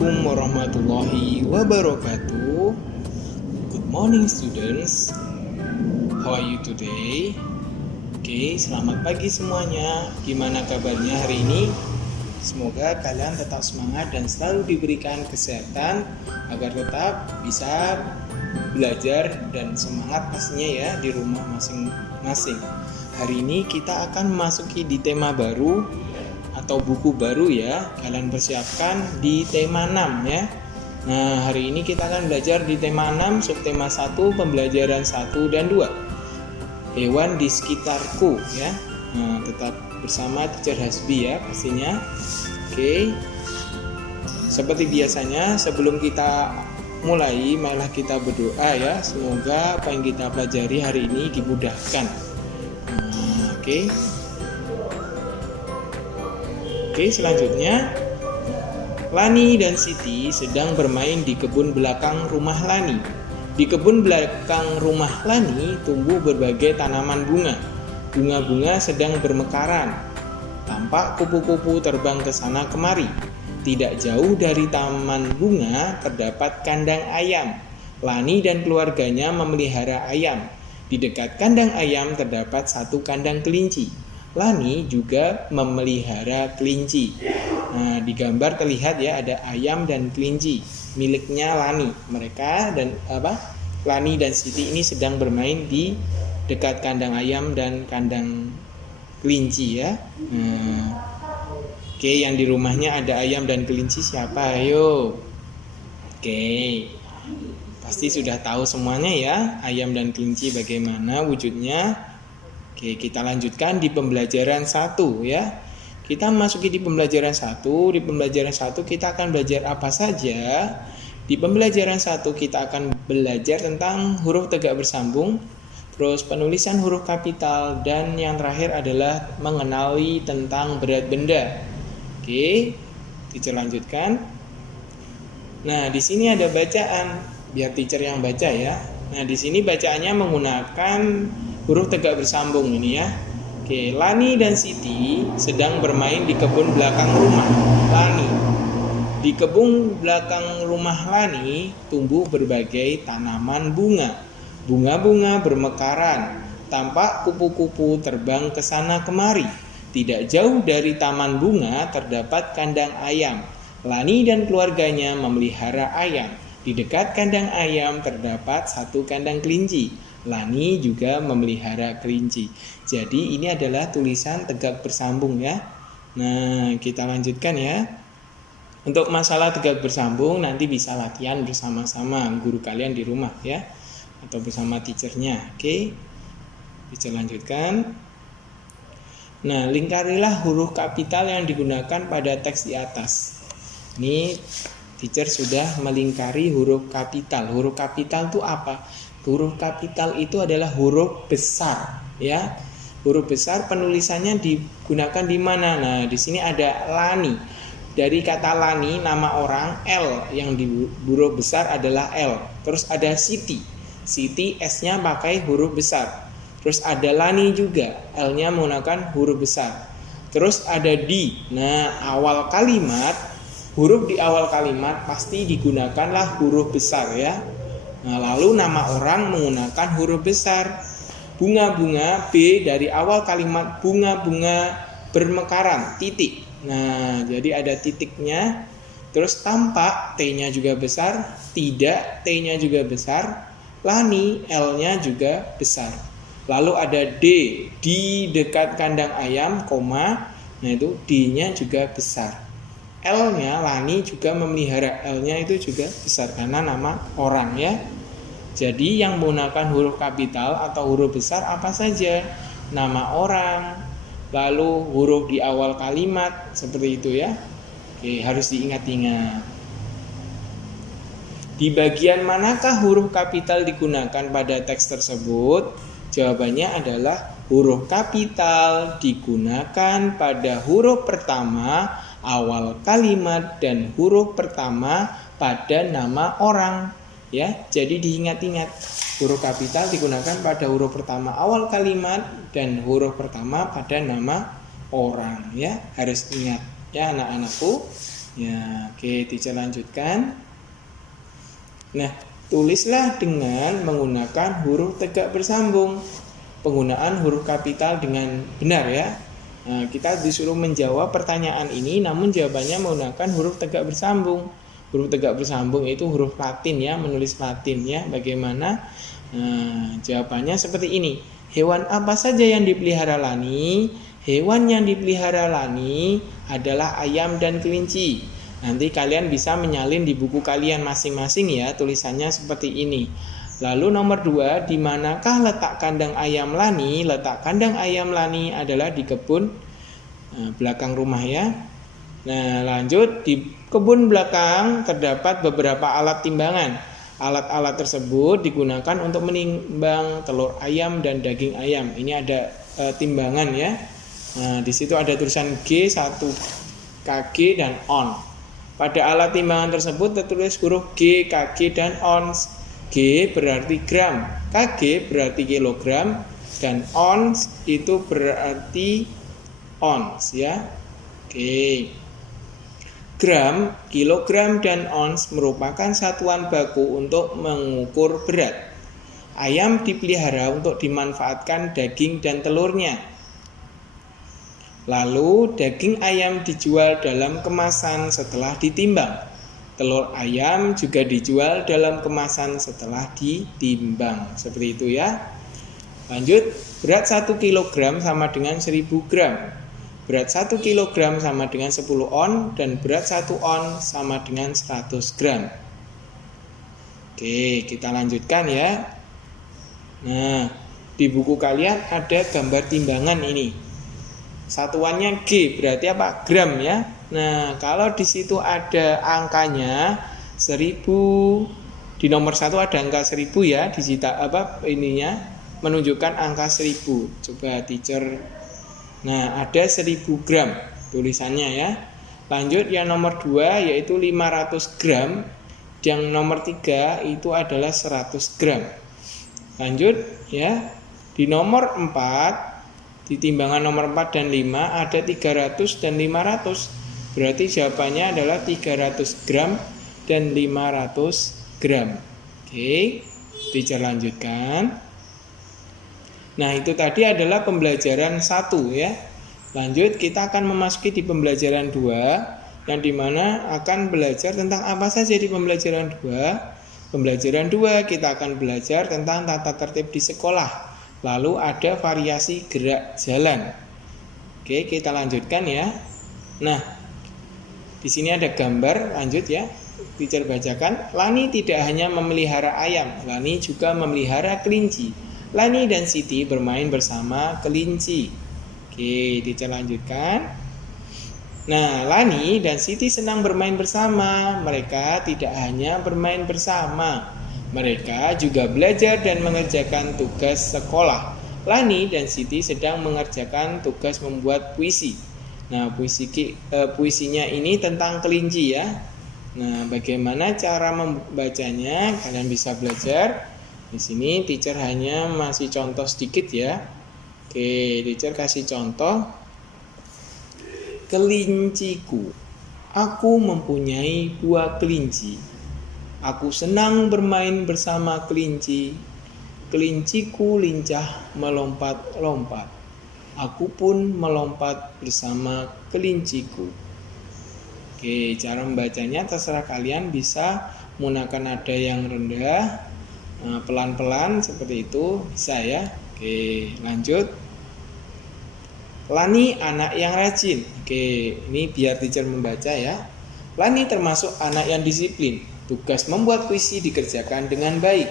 Assalamualaikum warahmatullahi wabarakatuh. Good morning students. How are you today? Oke, selamat pagi semuanya. Gimana kabarnya hari ini? Semoga kalian tetap semangat dan selalu diberikan kesehatan agar tetap bisa belajar dan semangat pastinya ya di rumah masing-masing. Hari ini kita akan memasuki di tema baru atau buku baru ya. Kalian persiapkan di tema 6 ya. Nah, hari ini kita akan belajar di tema 6, subtema 1, pembelajaran 1 dan 2. Hewan di sekitarku ya. Nah, tetap bersama Teacher Hasbi ya pastinya. Oke. Seperti biasanya sebelum kita mulai, marilah kita berdoa ya. Semoga apa yang kita pelajari hari ini dimudahkan. Oke. Oke, selanjutnya Lani dan Siti sedang bermain di kebun belakang rumah Lani. Di kebun belakang rumah Lani tumbuh berbagai tanaman bunga. Bunga-bunga sedang bermekaran. Tampak kupu-kupu terbang ke sana kemari. Tidak jauh dari taman bunga terdapat kandang ayam. Lani dan keluarganya memelihara ayam. Di dekat kandang ayam terdapat satu kandang kelinci. Lani juga memelihara kelinci. Nah, di gambar terlihat ya ada ayam dan kelinci miliknya Lani. Mereka dan Lani dan Siti ini sedang bermain di dekat kandang ayam dan kandang kelinci ya. Oke, yang di rumahnya ada ayam dan kelinci siapa? Ayo. Oke. Pasti sudah tahu semuanya ya, ayam dan kelinci bagaimana wujudnya. Oke, kita lanjutkan di pembelajaran 1 ya. Kita masuki di pembelajaran 1. Di pembelajaran 1 kita akan belajar apa saja? Di pembelajaran 1 kita akan belajar tentang huruf tegak bersambung, terus penulisan huruf kapital, dan yang terakhir adalah mengenali tentang berat benda. Oke, teacher lanjutkan. Nah, di sini ada bacaan, biar teacher yang baca ya. Nah, di sini bacaannya menggunakan huruf tegak bersambung ini ya. Oke, Lani dan Siti sedang bermain di kebun belakang rumah Lani. Di kebun belakang rumah Lani tumbuh berbagai tanaman bunga. Bunga-bunga bermekaran. Tampak kupu-kupu terbang ke sana kemari. Tidak jauh dari taman bunga terdapat kandang ayam. Lani dan keluarganya memelihara ayam. Di dekat kandang ayam terdapat satu kandang kelinci. Lani juga memelihara kelinci. Jadi ini adalah tulisan tegak bersambung ya. Nah, kita lanjutkan ya. Untuk masalah tegak bersambung nanti bisa latihan bersama-sama guru kalian di rumah ya, atau bersama teachernya. Oke, bisa lanjutkan. Nah, lingkarilah huruf kapital yang digunakan pada teks di atas. Ini teacher sudah melingkari huruf kapital. Huruf kapital itu apa? Huruf kapital itu adalah huruf besar, ya. Huruf besar penulisannya digunakan di mana? Nah, di sini ada Lani. Dari kata Lani, nama orang, L yang di huruf besar adalah L. Terus ada Siti. Siti S-nya pakai huruf besar. Terus ada Lani juga, L-nya menggunakan huruf besar. Terus ada di. Nah, awal kalimat, huruf di awal kalimat pasti digunakanlah huruf besar ya. Nah, lalu nama orang menggunakan huruf besar. Bunga-bunga, B dari awal kalimat bunga-bunga bermekaran, titik. Nah, jadi ada titiknya. Terus tampak, T-nya juga besar. Tidak, T-nya juga besar. Lani, L-nya juga besar. Lalu ada D, di dekat kandang ayam, koma. Nah, itu D-nya juga besar. L-nya Lani juga memelihara, L-nya itu juga besar karena nama orang ya. Jadi yang menggunakan huruf kapital atau huruf besar apa saja? Nama orang, lalu huruf di awal kalimat seperti itu ya. Oke, harus diingat-ingat. Di bagian manakah huruf kapital digunakan pada teks tersebut? Jawabannya adalah huruf kapital digunakan pada huruf pertama awal kalimat dan huruf pertama pada nama orang ya. Jadi diingat-ingat, huruf kapital digunakan pada huruf pertama awal kalimat dan huruf pertama pada nama orang ya. Harus ingat ya anak-anakku. Ya, oke, teacher lanjutkan. Nah, tulislah dengan menggunakan huruf tegak bersambung. Penggunaan huruf kapital dengan benar ya. Nah, kita disuruh menjawab pertanyaan ini, namun jawabannya menggunakan huruf tegak bersambung. Huruf tegak bersambung itu huruf Latin ya, menulis Latin ya. Bagaimana? Nah, jawabannya seperti ini. Hewan apa saja yang dipelihara Lani? Hewan yang dipelihara Lani adalah ayam dan kelinci. Nanti kalian bisa menyalin di buku kalian masing-masing ya, tulisannya seperti ini. Lalu nomor 2, di manakah letak kandang ayam Lani? Letak kandang ayam Lani adalah di kebun belakang rumah ya. Nah, lanjut, di kebun belakang terdapat beberapa alat timbangan. Alat-alat tersebut digunakan untuk menimbang telur ayam dan daging ayam. Ini ada timbangan ya. Nah, di situ ada tulisan G, 1 kg dan on. Pada alat timbangan tersebut tertulis huruf G, kg dan ons. G berarti gram, kg berarti kilogram, dan ons itu berarti ons ya. Oke. Gram, kilogram, dan ons merupakan satuan baku untuk mengukur berat. Ayam dipelihara untuk dimanfaatkan daging dan telurnya. Lalu daging ayam dijual dalam kemasan setelah ditimbang. Telur ayam juga dijual dalam kemasan setelah ditimbang. Seperti itu ya. Lanjut, berat 1 kg sama dengan 1000 gram. Berat 1 kg sama dengan 10 on, dan berat 1 on sama dengan 100 gram. Oke, kita lanjutkan ya. Nah, di buku kalian ada gambar timbangan ini. Satuannya G, berarti apa? Gram ya. Nah, kalau di situ ada angkanya 1000, di nomor 1 ada angka 1000 ya, digita menunjukkan angka 1000. Coba teacher. Nah, ada 1000 gram tulisannya ya. Lanjut yang nomor 2 yaitu 500 gram. Yang nomor 3 itu adalah 100 gram. Lanjut ya. Di nomor 4, di timbangan nomor 4 dan 5 ada 300 dan 500. Berarti jawabannya adalah 300 gram dan 500 gram. Oke, teacher lanjutkan. Nah, itu tadi adalah pembelajaran 1 ya. Lanjut, kita akan memasuki di pembelajaran 2, yang dimana akan belajar tentang apa saja di pembelajaran 2. Pembelajaran 2 kita akan belajar tentang tata tertib di sekolah. Lalu ada variasi gerak jalan. Oke, kita lanjutkan ya. Nah, di sini ada gambar, lanjut ya. Teacher bacakan. Lani tidak hanya memelihara ayam, Lani juga memelihara kelinci. Lani dan Siti bermain bersama kelinci. Oke, teacher lanjutkan. Nah, Lani dan Siti senang bermain bersama. Mereka tidak hanya bermain bersama, mereka juga belajar dan mengerjakan tugas sekolah. Lani dan Siti sedang mengerjakan tugas membuat puisi. Nah, puisinya ini tentang kelinci ya. Nah, bagaimana cara membacanya? Kalian bisa belajar. Di sini teacher hanya masih contoh sedikit ya. Oke, teacher kasih contoh. Kelinciku. Aku mempunyai 2 kelinci. Aku senang bermain bersama kelinci. Kelinciku lincah melompat-lompat. Aku pun melompat bersama kelinciku. Oke, cara membacanya terserah kalian, bisa menggunakan nada yang rendah, pelan-pelan seperti itu, bisa ya. Oke, lanjut. Lani anak yang rajin. Oke, ini biar teacher membaca ya. Lani termasuk anak yang disiplin. Tugas membuat puisi dikerjakan dengan baik.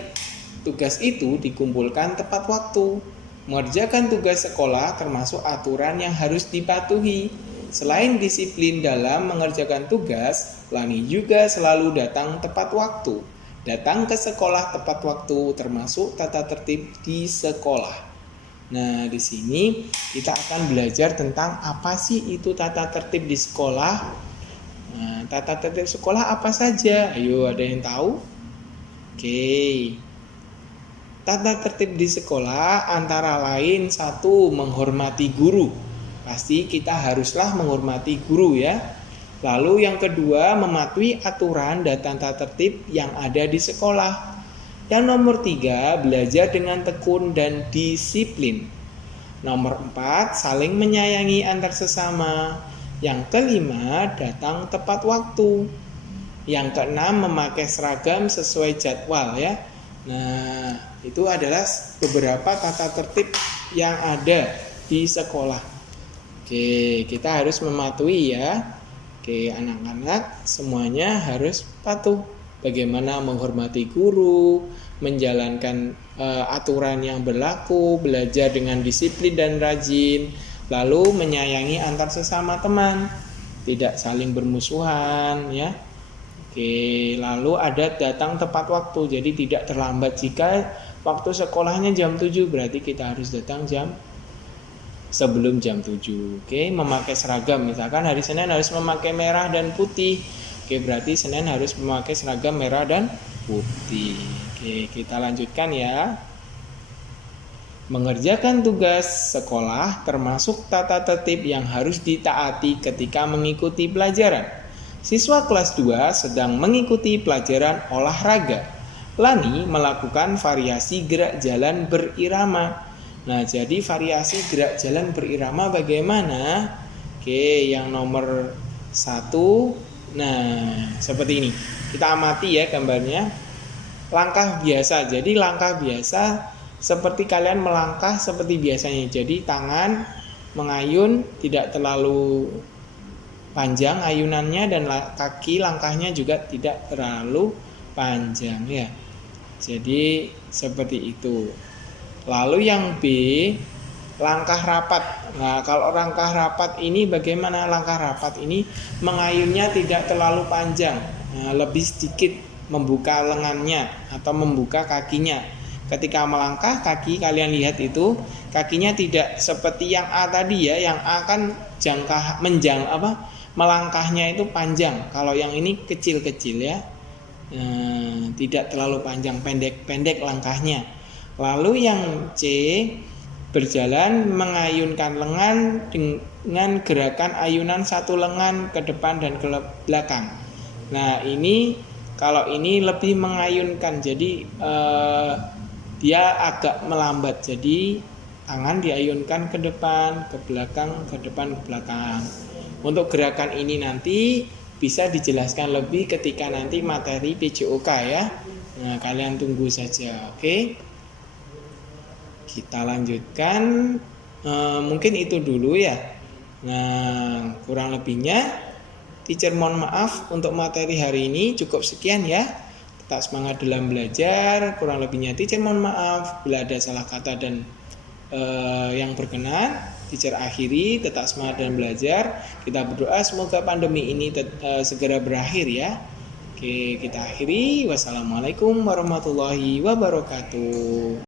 Tugas itu dikumpulkan tepat waktu. Mengerjakan tugas sekolah termasuk aturan yang harus dipatuhi. Selain disiplin dalam mengerjakan tugas, Lani juga selalu datang tepat waktu. Datang ke sekolah tepat waktu termasuk tata tertib di sekolah. Nah, di sini kita akan belajar tentang apa sih itu tata tertib di sekolah. Nah, tata tertib sekolah apa saja? Ayo, ada yang tahu? Oke. Tata tertib di sekolah antara lain 1, menghormati guru. Pasti kita haruslah menghormati guru ya. Lalu yang kedua, mematuhi aturan dan tata tertib yang ada di sekolah. Yang nomor 3, belajar dengan tekun dan disiplin. Nomor 4, saling menyayangi antar sesama. Yang kelima, datang tepat waktu. Yang keenam, memakai seragam sesuai jadwal ya. Nah, itu adalah beberapa tata tertib yang ada di sekolah. Oke, kita harus mematuhi ya. Oke, anak-anak semuanya harus patuh. Bagaimana menghormati guru, menjalankan aturan yang berlaku, belajar dengan disiplin dan rajin, lalu menyayangi antar sesama teman, tidak saling bermusuhan ya. Oke, lalu ada datang tepat waktu, jadi tidak terlambat. Jika waktu sekolahnya jam 7, berarti kita harus datang sebelum jam 7. Oke, memakai seragam, misalkan hari Senin harus memakai merah dan putih. Oke, berarti Senin harus memakai seragam merah dan putih. Oke, kita lanjutkan ya. Mengerjakan tugas sekolah termasuk tata tertib yang harus ditaati ketika mengikuti pelajaran. Siswa kelas 2 sedang mengikuti pelajaran olahraga. Lani melakukan variasi gerak jalan berirama. Nah, jadi variasi gerak jalan berirama bagaimana? Oke, yang nomor 1. Nah, seperti ini. Kita amati ya gambarnya. Langkah biasa. Jadi langkah biasa seperti kalian melangkah seperti biasanya. Jadi tangan mengayun, tidak terlalu panjang ayunannya, dan kaki langkahnya juga tidak terlalu panjang ya. Jadi seperti itu. Lalu yang B, langkah rapat. Nah, kalau langkah rapat ini bagaimana? Langkah rapat ini mengayunnya tidak terlalu panjang, lebih sedikit membuka lengannya atau membuka kakinya. Ketika melangkah, kaki kalian lihat itu kakinya tidak seperti yang A tadi ya. Yang A kan melangkahnya itu panjang. Kalau yang ini kecil-kecil ya, tidak terlalu panjang, pendek-pendek langkahnya. Lalu yang C, berjalan mengayunkan lengan dengan gerakan ayunan satu lengan ke depan dan ke belakang. Nah, ini kalau ini lebih mengayunkan, jadi dia agak melambat. Jadi tangan diayunkan ke depan, ke belakang, ke depan, ke belakang. Untuk gerakan ini nanti bisa dijelaskan lebih ketika nanti materi PJOK ya. Nah, kalian tunggu saja, oke? Kita lanjutkan, mungkin itu dulu ya. Nah, kurang lebihnya teacher mohon maaf untuk materi hari ini. Cukup sekian ya. Tetap semangat dalam belajar. Kurang lebihnya teacher mohon maaf bila ada salah kata dan yang berkenan. Teacher akhiri, tetap semangat dalam belajar. Kita berdoa semoga pandemi ini segera berakhir ya. Oke, kita akhiri. Wassalamualaikum warahmatullahi wabarakatuh.